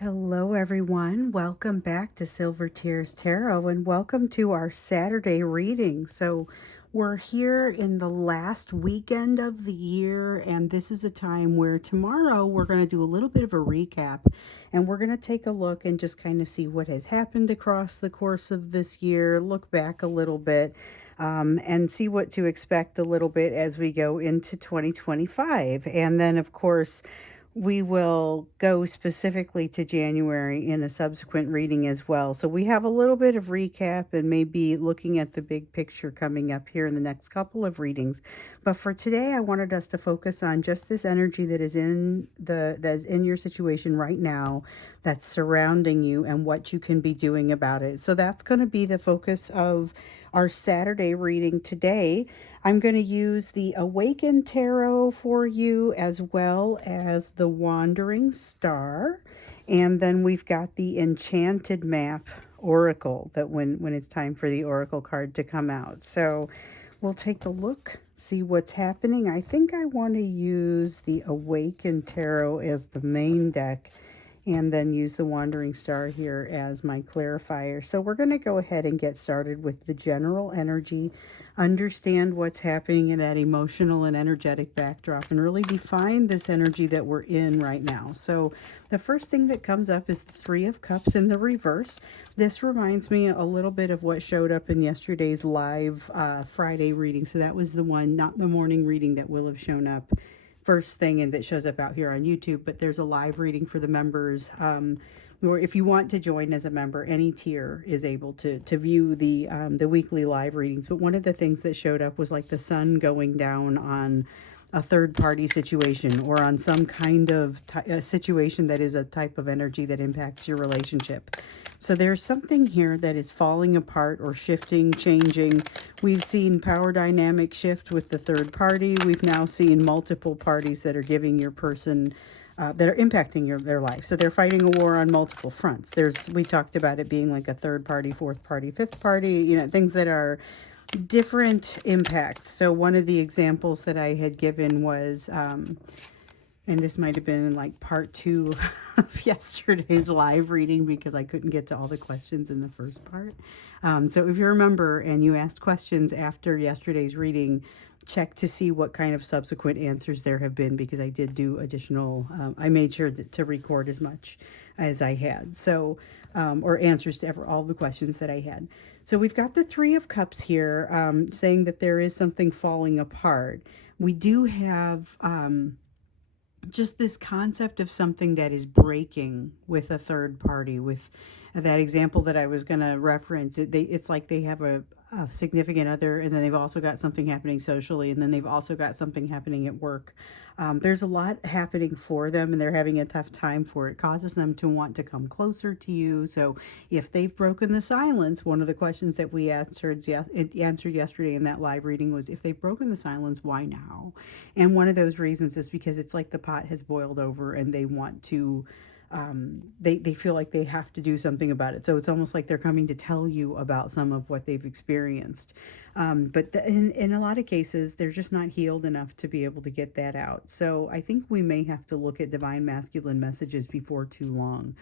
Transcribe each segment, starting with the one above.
Hello, everyone. Welcome back to Silver Tears Tarot and welcome to our Saturday reading. So, we're here in the last weekend of the year, and this is a time where tomorrow we're going to do a little bit of a recap and we're going to take a look and just kind of see what has happened across the course of this year, look back a little bit. And see what to expect a little bit as we go into 2025. And then, of course, we will go specifically to January in a subsequent reading as well. So we have a little bit of recap and maybe looking at the big picture coming up here in the next couple of readings. But for today, I wanted us to focus on just this energy that is in your situation right now, that's surrounding you, and what you can be doing about it. So that's going to be the focus of our Saturday reading today. I'm going to use the Awakened Tarot for you, as well as the Wandering Star. And then we've got the Enchanted Map Oracle, that when it's time for the Oracle card to come out. So we'll take a look, see what's happening. I think I want to use the Awakened Tarot as the main deck, and then use the Wandering Star here as my clarifier. So we're going to go ahead and get started with the general energy, understand what's happening in that emotional and energetic backdrop, and really define this energy that we're in right now. So the first thing that comes up is the Three of Cups in the reverse. This reminds me a little bit of what showed up in yesterday's live Friday reading. So that was the one, not the morning reading that will have shown up first thing and that shows up out here on YouTube, but there's a live reading for the members. Or if you want to join as a member, any tier is able to view the weekly live readings. But one of the things that showed up was like the sun going down on a third party situation, or on some kind of a situation that is a type of energy that impacts your relationship. So there's something here that is falling apart or shifting, changing. We've seen power dynamic shift with the third party. We've now seen multiple parties that are giving your person that are impacting their life. So they're fighting a war on multiple fronts. We talked about it being like a third party, fourth party, fifth party, things that are different impacts. So one of the examples that I had given was, and this might have been in like part 2 of yesterday's live reading, because I couldn't get to all the questions in the first part. So if you remember and you asked questions after yesterday's reading, check to see what kind of subsequent answers there have been, because I did do additional, I made sure to record as much as I had. So, or answers to all the questions that I had. So we've got the Three of Cups here, saying that there is something falling apart. We do have just this concept of something that is breaking with a third party. With that example that I was going to reference, it's like they have a significant other, and then they've also got something happening socially, and then they've also got something happening at work. There's a lot happening for them, and they're having a tough time for it. Causes them to want to come closer to you. So if they've broken the silence, one of the questions that we answered yesterday in that live reading was, if they've broken the silence, why now? And one of those reasons is because it's like the pot has boiled over and they want to, they feel like they have to do something about it. So it's almost like they're coming to tell you about some of what they've experienced. But in a lot of cases, they're just not healed enough to be able to get that out. So I think we may have to look at divine masculine messages before too long.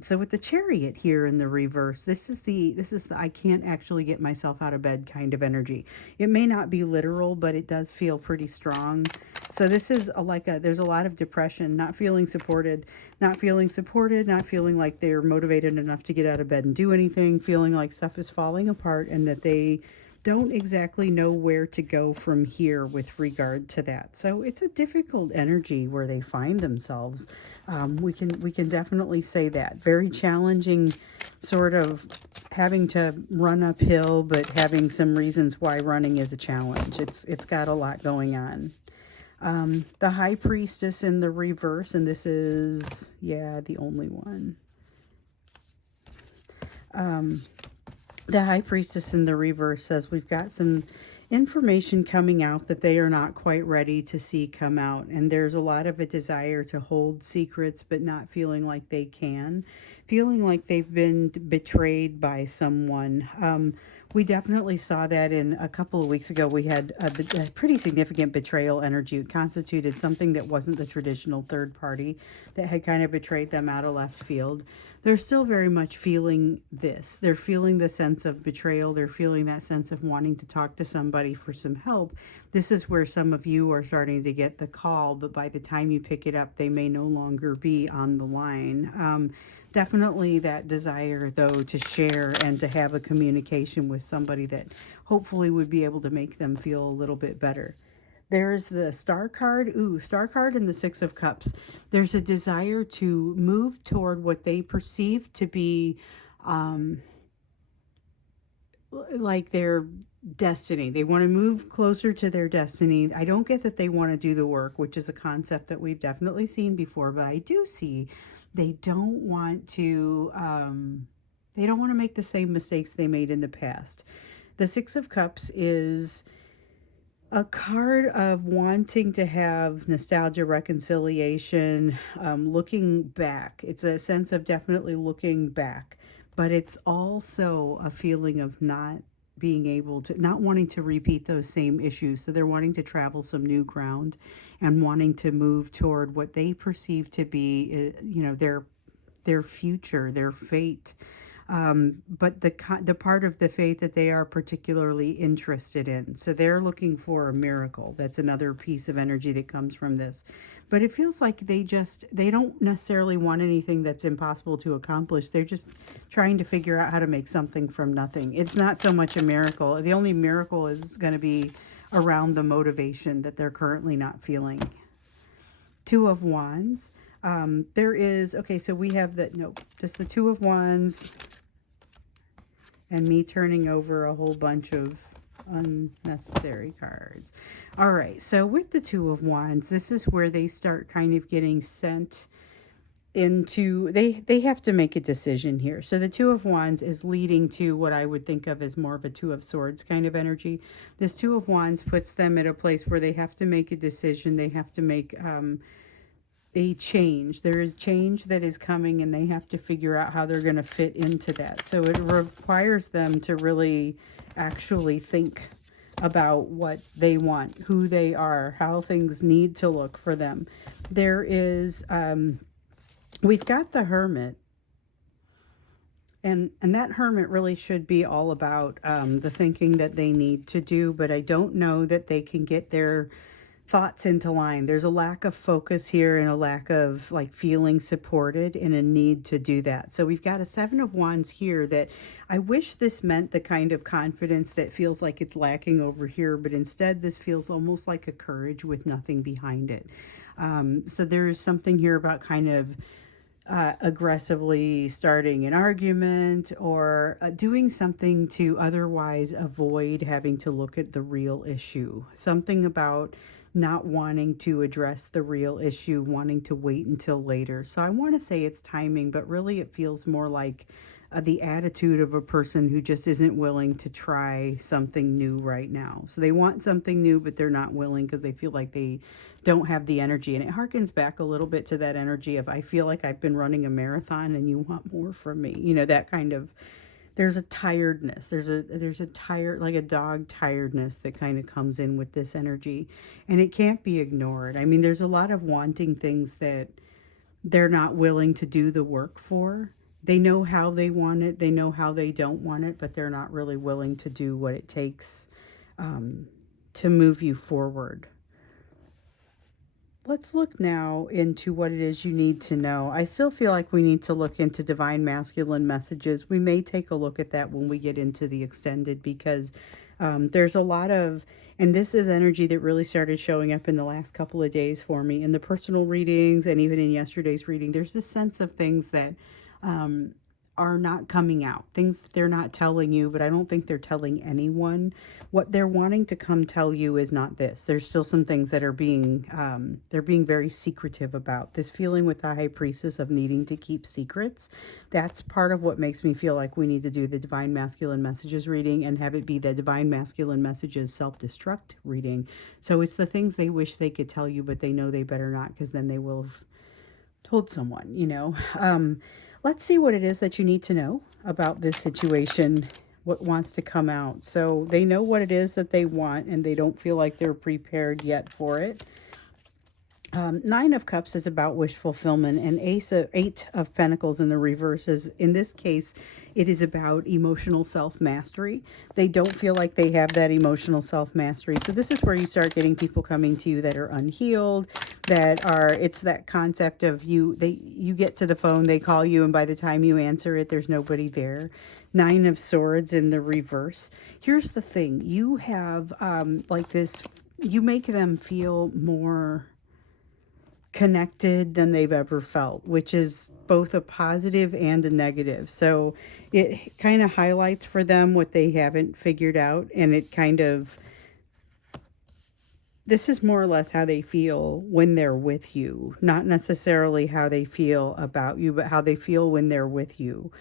So with the Chariot here in the reverse, this is the I can't actually get myself out of bed kind of energy. It may not be literal, but it does feel pretty strong. So this is there's a lot of depression, not feeling supported, not feeling like they're motivated enough to get out of bed and do anything, feeling like stuff is falling apart and that they don't exactly know where to go from here with regard to that. So it's a difficult energy where they find themselves. We can definitely say that. Very challenging, sort of having to run uphill, but having some reasons why running is a challenge. It's got a lot going on. The High Priestess in the reverse, and this is, the only one. The High Priestess in the reverse says we've got some information coming out that they are not quite ready to see come out. And there's a lot of a desire to hold secrets, but not feeling like they can. Feeling like they've been betrayed by someone. We definitely saw that in a couple of weeks ago. We had a pretty significant betrayal energy. It constituted something that wasn't the traditional third party that had kind of betrayed them out of left field. They're still very much feeling this. They're feeling the sense of betrayal. They're feeling that sense of wanting to talk to somebody for some help. This is where some of you are starting to get the call, but by the time you pick it up, they may no longer be on the line. Definitely that desire, though, to share and to have a communication with somebody that hopefully would be able to make them feel a little bit better. There's the star card. Ooh, star card and the Six of Cups. There's a desire to move toward what they perceive to be like their destiny. They want to move closer to their destiny. I don't get that they want to do the work, which is a concept that we've definitely seen before, but I do see they don't want to make the same mistakes they made in the past. The Six of Cups is a card of wanting to have nostalgia, reconciliation, looking back. It's a sense of definitely looking back, but it's also a feeling of not being able to, not wanting to repeat those same issues. So they're wanting to travel some new ground and wanting to move toward what they perceive to be, their future, their fate. But the part of the faith that they are particularly interested in. So they're looking for a miracle. That's another piece of energy that comes from this. But it feels like they don't necessarily want anything that's impossible to accomplish. They're just trying to figure out how to make something from nothing. It's not so much a miracle. The only miracle is going to be around the motivation that they're currently not feeling. Two of Wands. So we have just the Two of Wands and me turning over a whole bunch of unnecessary cards. All right, so with the Two of Wands, this is where they start kind of getting sent into, they have to make a decision here. So the Two of Wands is leading to what I would think of as more of a Two of Swords kind of energy. This Two of Wands puts them at a place where they have to make a decision. They have to make a change. There is change that is coming, and they have to figure out how they're going to fit into that. So it requires them to really actually think about what they want, who they are, how things need to look for them. There is, we've got the Hermit. And that Hermit really should be all about the thinking that they need to do, but I don't know that they can get their thoughts into line. There's a lack of focus here and a lack of feeling supported and a need to do that. So we've got a Seven of Wands here that I wish this meant the kind of confidence that feels like it's lacking over here, but instead this feels almost like a courage with nothing behind it. So there's something here about kind of aggressively starting an argument or doing something to otherwise avoid having to look at the real issue. Something about not wanting to address the real issue, wanting to wait until later. So I want to say it's timing, but really it feels more like the attitude of a person who just isn't willing to try something new right now. So they want something new, but they're not willing because they feel like they don't have the energy. And it harkens back a little bit to that energy of, I feel like I've been running a marathon and you want more from me. That kind of, there's a tiredness. There's a tired, like a dog tiredness that kind of comes in with this energy, and it can't be ignored. I mean, there's a lot of wanting things that they're not willing to do the work for. They know how they want it. They know how they don't want it, but they're not really willing to do what it takes to move you forward. Let's look now into what it is you need to know. I still feel like we need to look into divine masculine messages. We may take a look at that when we get into the extended, because there's a lot of, and this is energy that really started showing up in the last couple of days for me in the personal readings and even in yesterday's reading. There's this sense of things that are not coming out, things that they're not telling you, but I don't think they're telling anyone. What they're wanting to come tell you is not this. There's still some things that are being, they're being very secretive about. This feeling with the High Priestess of needing to keep secrets, that's part of what makes me feel like we need to do the Divine Masculine Messages reading and have it be the Divine Masculine Messages Self-destruct reading. So it's the things they wish they could tell you, but they know they better not, because then they will have told someone, Let's see what it is that you need to know about this situation what wants to come out. So they know what it is that they want, and they don't feel like they're prepared yet for it. Nine of Cups is about wish fulfillment, and Eight of Pentacles in the reverse is, in this case, it is about emotional self-mastery. They don't feel like they have that emotional self-mastery. So this is where you start getting people coming to you that are unhealed, that are, it's that concept of you get to the phone, they call you, and by the time you answer it, there's nobody there. Nine of Swords in the reverse. Here's the thing. You have, like this, you make them feel more connected than they've ever felt, which is both a positive and a negative. So it kind of highlights for them what they haven't figured out, and it kind of, this is more or less how they feel when they're with you, not necessarily how they feel about you, but how they feel when they're with you.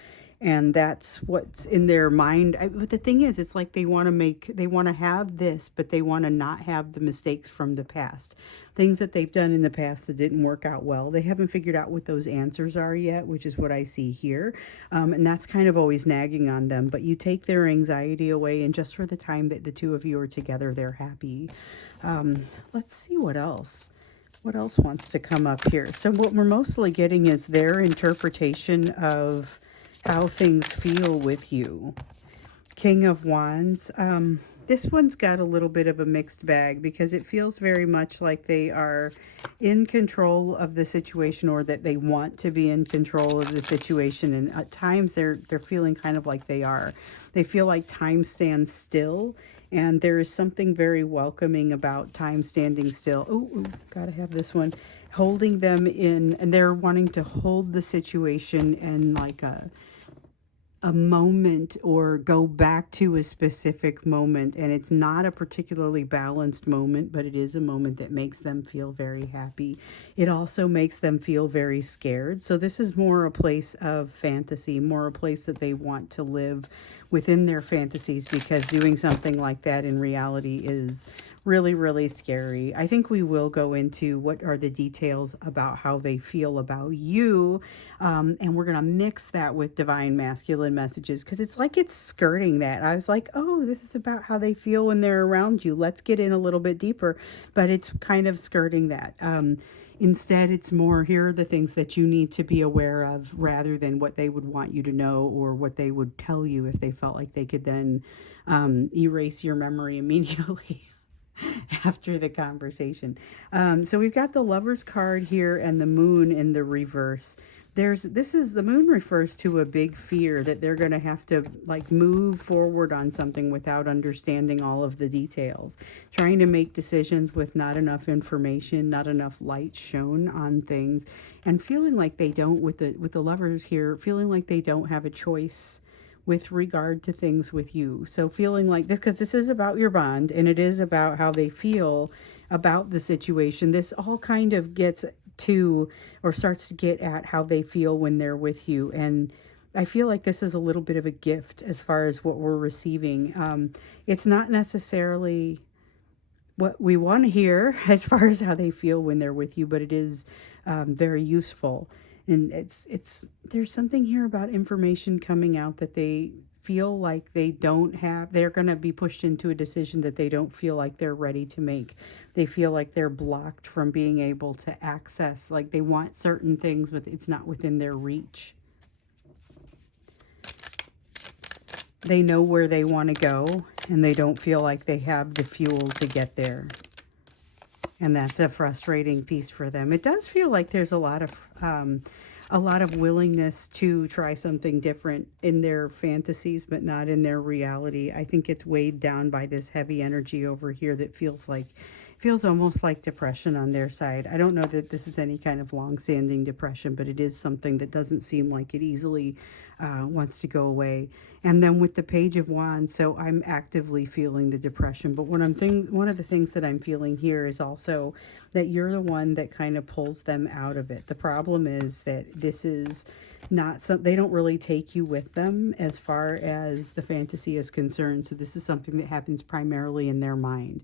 And that's what's in their mind. But the thing is, it's like they want to have this, but they want to not have the mistakes from the past. Things that they've done in the past that didn't work out well. They haven't figured out what those answers are yet, which is what I see here. And that's kind of always nagging on them. But you take their anxiety away, and just for the time that the two of you are together, they're happy. Let's see what else. What else wants to come up here? So what we're mostly getting is their interpretation of how things feel with you. King of Wands. This one's got a little bit of a mixed bag, because it feels very much like they are in control of the situation, or that they want to be in control of the situation. And at times they're feeling kind of like they are. They feel like time stands still. And there is something very welcoming about time standing still. Oh, gotta have this one. Holding them in, and they're wanting to hold the situation in like a moment, or go back to a specific moment. And it's not a particularly balanced moment, but it is a moment that makes them feel very happy. It also makes them feel very scared. So this is more a place of fantasy, more a place that they want to live within their fantasies, because doing something like that in reality is really, really scary. I think we will go into what are the details about how they feel about you. And we're going to mix that with divine masculine messages, because it's like it's skirting that. I was like, oh, this is about how they feel when they're around you. Let's get in a little bit deeper. But it's kind of skirting that. Instead, it's more, here are the things that you need to be aware of, rather than what they would want you to know, or what they would tell you if they felt like they could then erase your memory immediately after the conversation. So we've got the Lover's card here, and the Moon in the reverse. The Moon refers to a big fear that they're going to have to like move forward on something without understanding all of the details, trying to make decisions with not enough information, not enough light shown on things, and feeling like they don't, with the Lovers here, feeling like they don't have a choice with regard to things with you. So feeling like this, because this is about your bond, and it is about how they feel about the situation. This all kind of gets to, or starts to get at, how they feel when they're with you. And I feel like this is a little bit of a gift as far as what we're receiving. It's not necessarily what we want to hear as far as how they feel when they're with you, but it is very useful. And there's something here about information coming out that they feel like they don't have. They're going to be pushed into a decision that they don't feel like they're ready to make. They feel like they're blocked from being able to access, like they want certain things, but it's not within their reach. They know where they want to go, and they don't feel like they have the fuel to get there. And that's a frustrating piece for them. It does feel like there's a lot of willingness to try something different in their fantasies, but not in their reality. I think it's weighed down by this heavy energy over here that feels almost like depression on their side. I don't know that this is any kind of long-standing depression, but it is something that doesn't seem like it easily wants to go away. And then with the Page of Wands, so I'm actively feeling the depression. But one of the things that I'm feeling here is also that you're the one that kind of pulls them out of it. The problem is that this is not they don't really take you with them as far as the fantasy is concerned. So this is something that happens primarily in their mind.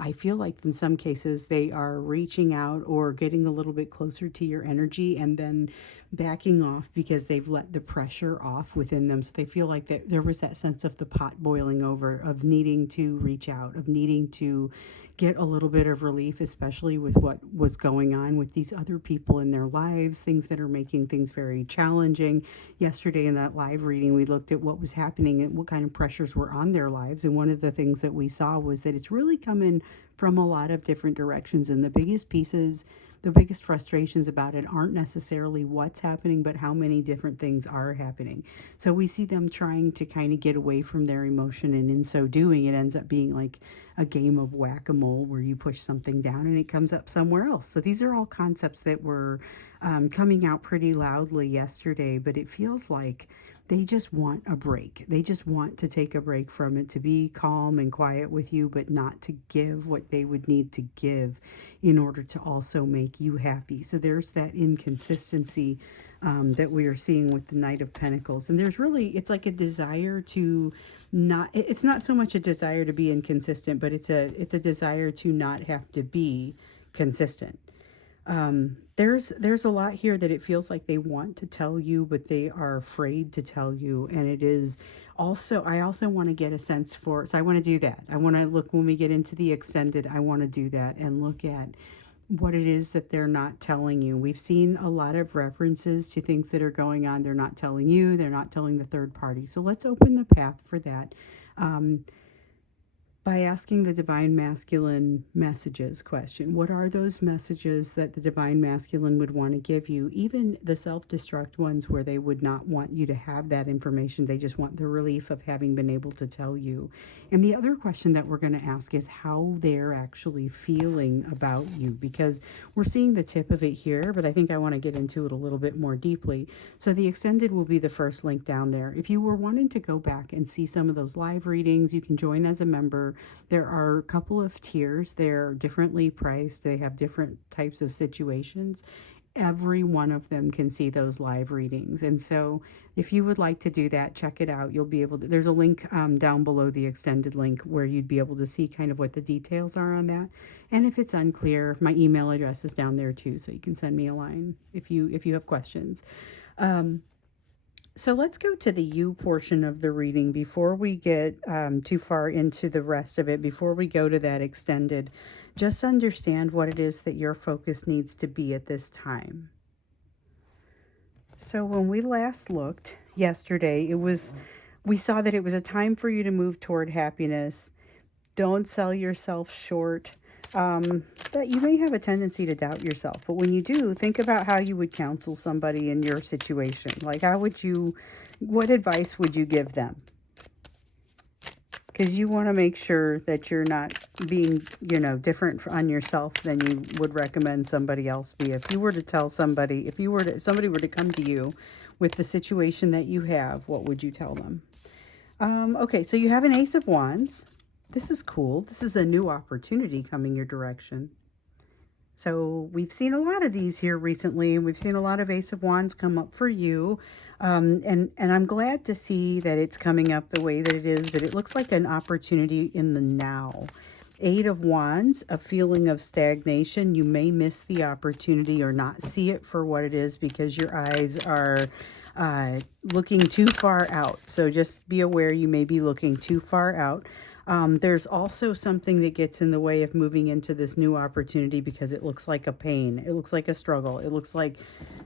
I feel like in some cases they are reaching out or getting a little bit closer to your energy and then backing off because they've let the pressure off within them. So they feel like that there was that sense of the pot boiling over, of needing to reach out, of needing to get a little bit of relief, especially with what was going on with these other people in their lives, things that are making things very challenging. Yesterday in that live reading, we looked at what was happening and what kind of pressures were on their lives. And one of the things that we saw was that it's really coming from a lot of different directions. And the biggest pieces, the biggest frustrations about it aren't necessarily what's happening, but how many different things are happening. So we see them trying to kind of get away from their emotion, and in so doing, it ends up being like a game of whack-a-mole where you push something down and it comes up somewhere else. So these are all concepts that were coming out pretty loudly yesterday, but it feels like they just want a break. They just want to take a break from it, to be calm and quiet with you, but not to give what they would need to give in order to also make you happy. So there's that inconsistency that we are seeing with the Knight of Pentacles. And there's really, it's like a desire to not, it's not so much a desire to be inconsistent, but it's a desire to not have to be consistent. There's a lot here that it feels like they want to tell you, but they are afraid to tell you. And it is also, I also want to get a sense for, so I want to do that. I want to look, when we get into the extended, I want to do that and look at what it is that they're not telling you. We've seen a lot of references to things that are going on. They're not telling you, they're not telling the third party. So let's open the path for that. By asking the Divine Masculine messages question. What are those messages that the Divine Masculine would want to give you? Even the self-destruct ones where they would not want you to have that information. They just want the relief of having been able to tell you. And the other question that we're going to ask is how they're actually feeling about you, because we're seeing the tip of it here, but I think I want to get into it a little bit more deeply. So the extended will be the first link down there. If you were wanting to go back and see some of those live readings, you can join as a member. There are a couple of tiers. They're differently priced. They have different types of situations. Every one of them can see those live readings. And so if you would like to do that, check it out. You'll be able to, there's a link down below the extended link where you'd be able to see kind of what the details are on that. And if it's unclear, my email address is down there too, so you can send me a line if you have questions. So let's go to the you portion of the reading before we get too far into the rest of it. Before we go to that extended, just understand what it is that your focus needs to be at this time. So when we last looked yesterday, we saw that it was a time for you to move toward happiness. Don't sell yourself short. That you may have a tendency to doubt yourself, but when you do, think about how you would counsel somebody in your situation. Like, what advice would you give them? Because you want to make sure that you're not being, different on yourself than you would recommend somebody else be. If you were to tell somebody, somebody were to come to you with the situation that you have, what would you tell them? Okay, so you have an Ace of Wands. This is cool. This is a new opportunity coming your direction. So we've seen a lot of these here recently, and we've seen a lot of Ace of Wands come up for you. And I'm glad to see that it's coming up the way that it is, that it looks like an opportunity in the now. Eight of Wands, a feeling of stagnation. You may miss the opportunity or not see it for what it is because your eyes are looking too far out. So just be aware you may be looking too far out. There's also something that gets in the way of moving into this new opportunity because it looks like a pain. It looks like a struggle. It looks like,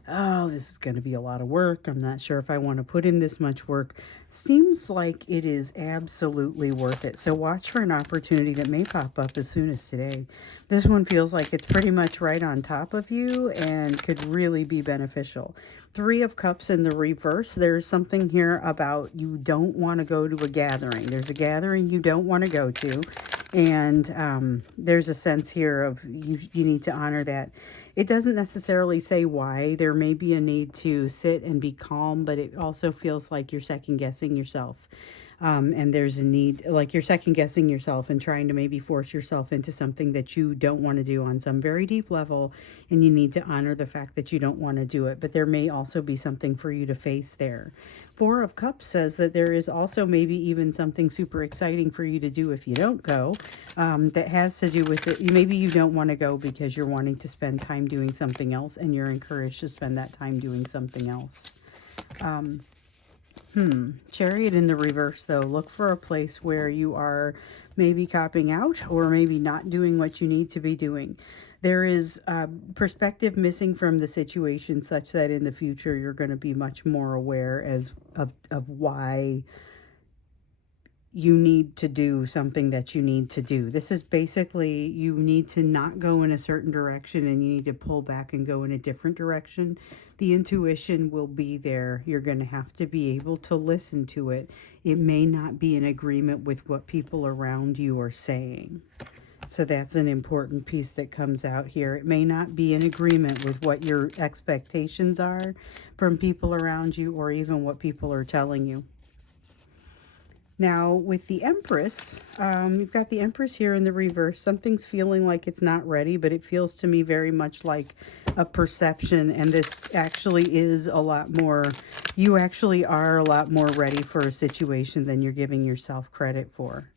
oh, this is going to be a lot of work. I'm not sure if I want to put in this much work. Seems like it is absolutely worth it. So watch for an opportunity that may pop up as soon as today. This one feels like it's pretty much right on top of you and could really be beneficial. Three of Cups in the reverse. There's something here about you don't want to go to a gathering. There's a gathering you don't want to go to. And there's a sense here of you need to honor that. It doesn't necessarily say why. There may be a need to sit and be calm, but it also feels like you're second guessing yourself. And there's a need, like you're second guessing yourself and trying to maybe force yourself into something that you don't want to do on some very deep level, and you need to honor the fact that you don't want to do it. But there may also be something for you to face there. Four of Cups says that there is also maybe even something super exciting for you to do if you don't go, that has to do with it. Maybe you don't want to go because you're wanting to spend time doing something else, and you're encouraged to spend that time doing something else. Chariot in the reverse, though. Look for a place where you are maybe copping out or maybe not doing what you need to be doing. There is perspective missing from the situation such that in the future you're going to be much more aware of why you need to do something that you need to do. This is basically you need to not go in a certain direction and you need to pull back and go in a different direction. The intuition will be there. You're going to have to be able to listen to it. It may not be in agreement with what people around you are saying. So that's an important piece that comes out here. It may not be in agreement with what your expectations are from people around you or even what people are telling you. Now, with the Empress, you've got the Empress here in the reverse. Something's feeling like it's not ready, but it feels to me very much like a perception. And this actually is a lot more, you actually are a lot more ready for a situation than you're giving yourself credit for.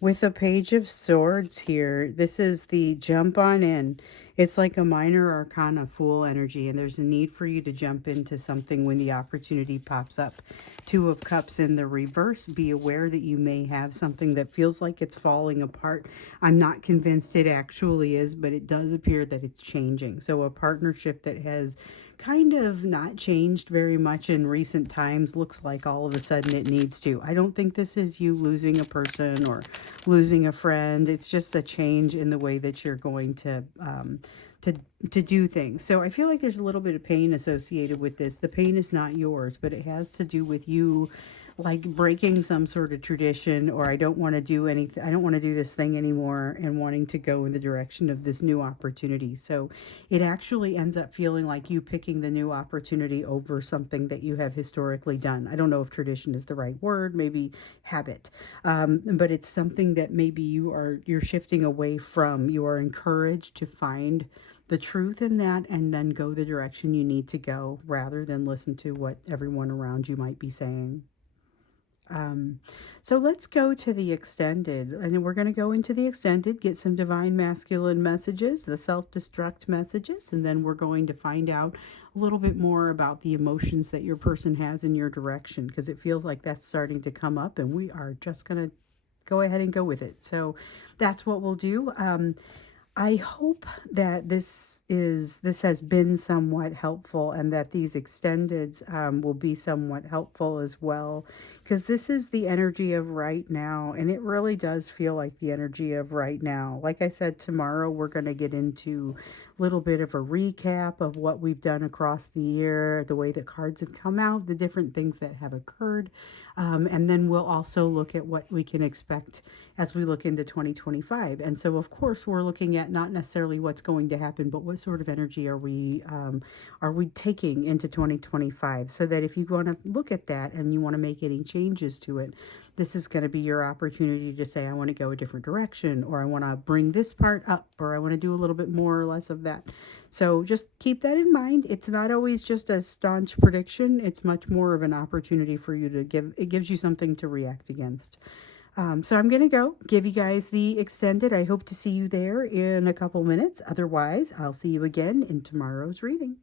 With the Page of Swords here, this is the jump on in. It's like a minor arcana Fool energy, and there's a need for you to jump into something when the opportunity pops up. Two of Cups in the reverse. Be aware that you may have something that feels like it's falling apart. I'm not convinced it actually is, but it does appear that it's changing. So a partnership that has kind of not changed very much in recent times looks like all of a sudden it needs to. I don't think this is you losing a person or losing a friend. It's just a change in the way that you're going to do things. So I feel like there's a little bit of pain associated with this. The pain is not yours, but it has to do with you like breaking some sort of tradition, or I don't want to do anything, I don't want to do this thing anymore, and wanting to go in the direction of this new opportunity. So it actually ends up feeling like you picking the new opportunity over something that you have historically done. I don't know if tradition is the right word, maybe habit, but it's something that maybe you're shifting away from. You are encouraged to find the truth in that and then go the direction you need to go rather than listen to what everyone around you might be saying. So let's go to the extended, and then we're going to go into the extended, get some divine masculine messages, the self-destruct messages, and then we're going to find out a little bit more about the emotions that your person has in your direction, because it feels like that's starting to come up, and we are just going to go ahead and go with it. So that's what we'll do. I hope that this has been somewhat helpful, and that these extendeds will be somewhat helpful as well, because this is the energy of right now, and it really does feel like the energy of right now. Like I said, tomorrow we're going to get into a little bit of a recap of what we've done across the year, the way that cards have come out, the different things that have occurred, and then we'll also look at what we can expect as we look into 2025. And so, of course, we're looking at not necessarily what's going to happen, but what sort of energy are we taking into 2025, so that if you want to look at that and you want to make any changes to it, this is going to be your opportunity to say, I want to go a different direction, or I want to bring this part up, or I want to do a little bit more or less of that. So just keep that in mind. It's not always just a staunch prediction. It's much more of an opportunity for you to it gives you something to react against. So I'm going to give you guys the extended. I hope to see you there in a couple minutes. Otherwise, I'll see you again in tomorrow's reading.